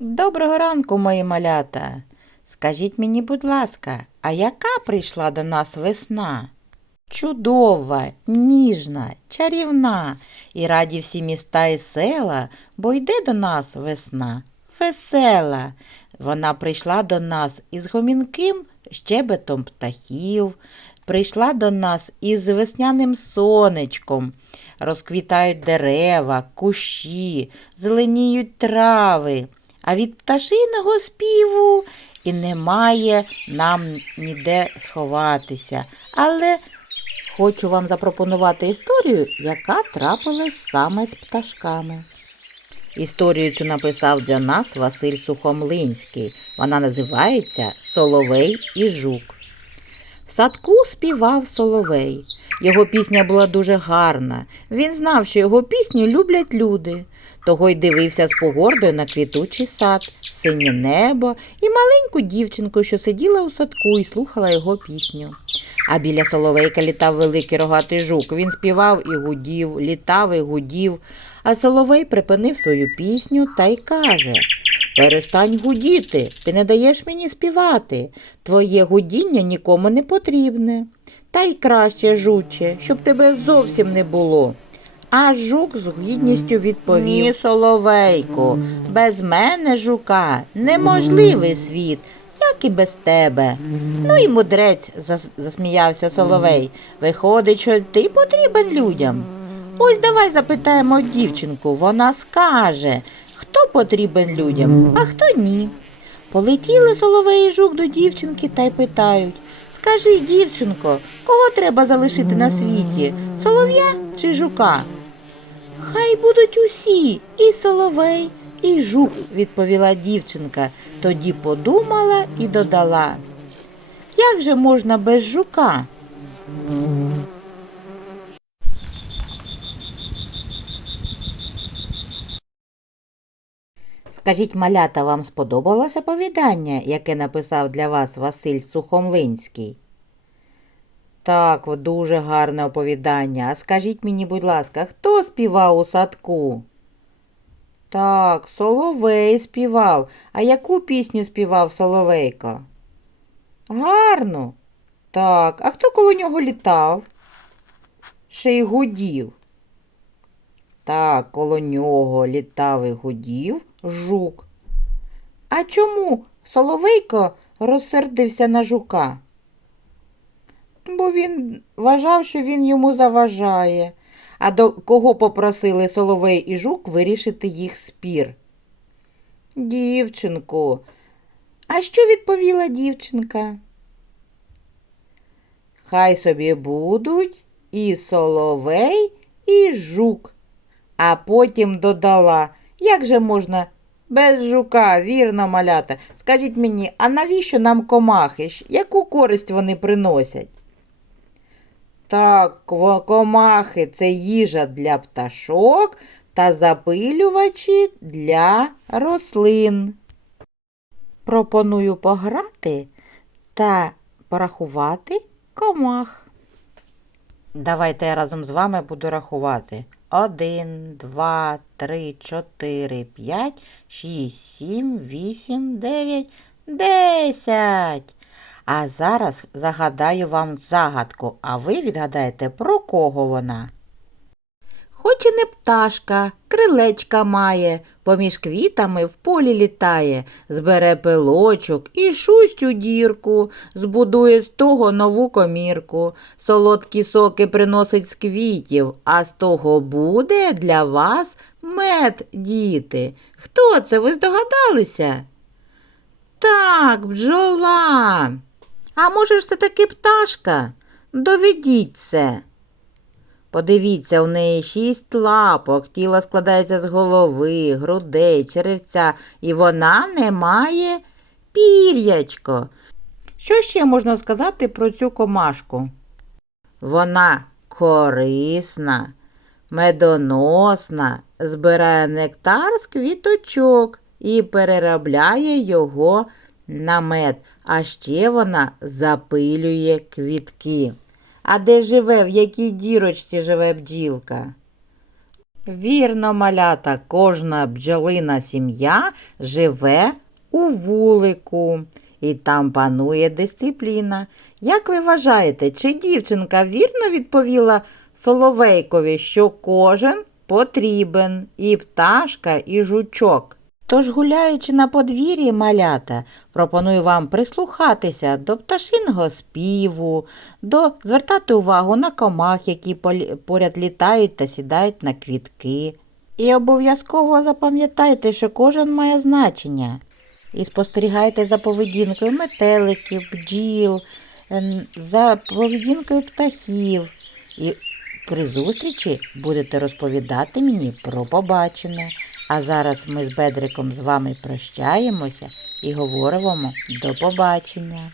Доброго ранку, мої малята. Скажіть мені, будь ласка, а яка прийшла до нас весна? Чудова, ніжна, чарівна, і раді всі міста і села, бо йде до нас весна, весела. Вона прийшла до нас із гомінким щебетом птахів, прийшла до нас із весняним сонечком. Розквітають дерева, кущі, зеленіють трави, а від пташиного співу і немає нам ніде сховатися. Але хочу вам запропонувати історію, яка трапилась саме з пташками. Історію цю написав для нас Василь Сухомлинський. Вона називається Соловей і жук. Садку співав соловей. Його пісня була дуже гарна. Він знав, що його пісню люблять люди. Того й дивився з погордою на квітучий сад, синє небо і маленьку дівчинку, що сиділа у садку і слухала його пісню. А біля соловейка літав великий рогатий жук. Він співав і гудів, літав і гудів. А соловей припинив свою пісню та й каже Перестань гудіти, ти не даєш мені співати. Твоє гудіння нікому не потрібне. Та й краще, жуче, щоб тебе зовсім не було. А жук з гідністю відповів Ні, соловейку, без мене, жука, неможливий світ, як і без тебе. Ну і мудрець, засміявся соловей. Виходить, що ти потрібен людям. Ось давай запитаємо дівчинку, вона скаже, хто потрібен людям, а хто ні. Полетіли соловей і жук до дівчинки та й питають Скажи, дівчинко, кого треба залишити на світі? Солов'я чи жука? Хай будуть усі, і соловей, і жук, відповіла дівчинка. Тоді подумала і додала. Як же можна без жука? Скажіть, малята, вам сподобалось оповідання, яке написав для вас Василь Сухомлинський? Так, дуже гарне оповідання. А скажіть мені, будь ласка, хто співав у садку? Так, Соловей співав. А яку пісню співав Соловейко? Гарну. Так, а хто коло нього літав? Ще й гудів. Так, коло нього літав і гудів жук. А чому Соловейко розсердився на жука? Бо він вважав, що він йому заважає. А до кого попросили Соловей і жук вирішити їх спір? Дівчинку. А що відповіла дівчинка? Хай собі будуть і соловей, і жук. А потім додала, як же можна без жука, вірно, малята. Скажіть мені, а навіщо нам комахи? Яку користь вони приносять? Так, комахи це їжа для пташок та запилювачі для рослин. Пропоную пограти та порахувати комах. Давайте я разом з вами буду рахувати. Один, два, три, чотири, п'ять, шість, сім, вісім, дев'ять, десять. А зараз загадаю вам загадку, а ви відгадаєте, про кого вона. Хоч і не пташка, крилечка має, поміж квітами в полі літає, збере пилочок і шусть у дірку, збудує з того нову комірку, солодкі соки приносить з квітів, а з того буде для вас мед, діти. Хто це, ви здогадалися? Так, бджола. А може ж це таки пташка? Доведіть це. Подивіться, у неї шість лапок, тіло складається з голови, грудей, черевця, і вона не має пір'ячко. Що ще можна сказати про цю комашку? Вона корисна, медоносна, збирає нектар з квіточок і переробляє його на мед, а ще вона запилює квітки. А де живе, в якій дірочці живе бджілка? Вірно, малята, кожна бджолина сім'я живе у вулику, і там панує дисципліна. Як ви вважаєте, чи дівчинка вірно відповіла Соловейкові, що кожен потрібен і пташка, і жучок? Тож, гуляючи на подвір'ї малята, пропоную вам прислухатися до пташиного співу, до звертати увагу на комах, які поряд літають та сідають на квітки. І обов'язково запам'ятайте, що кожен має значення. І спостерігайте за поведінкою метеликів, бджіл, ем, за поведінкою птахів. І при зустрічі будете розповідати мені про побачене. А зараз ми з Бедриком з вами прощаємося і говоримо до побачення.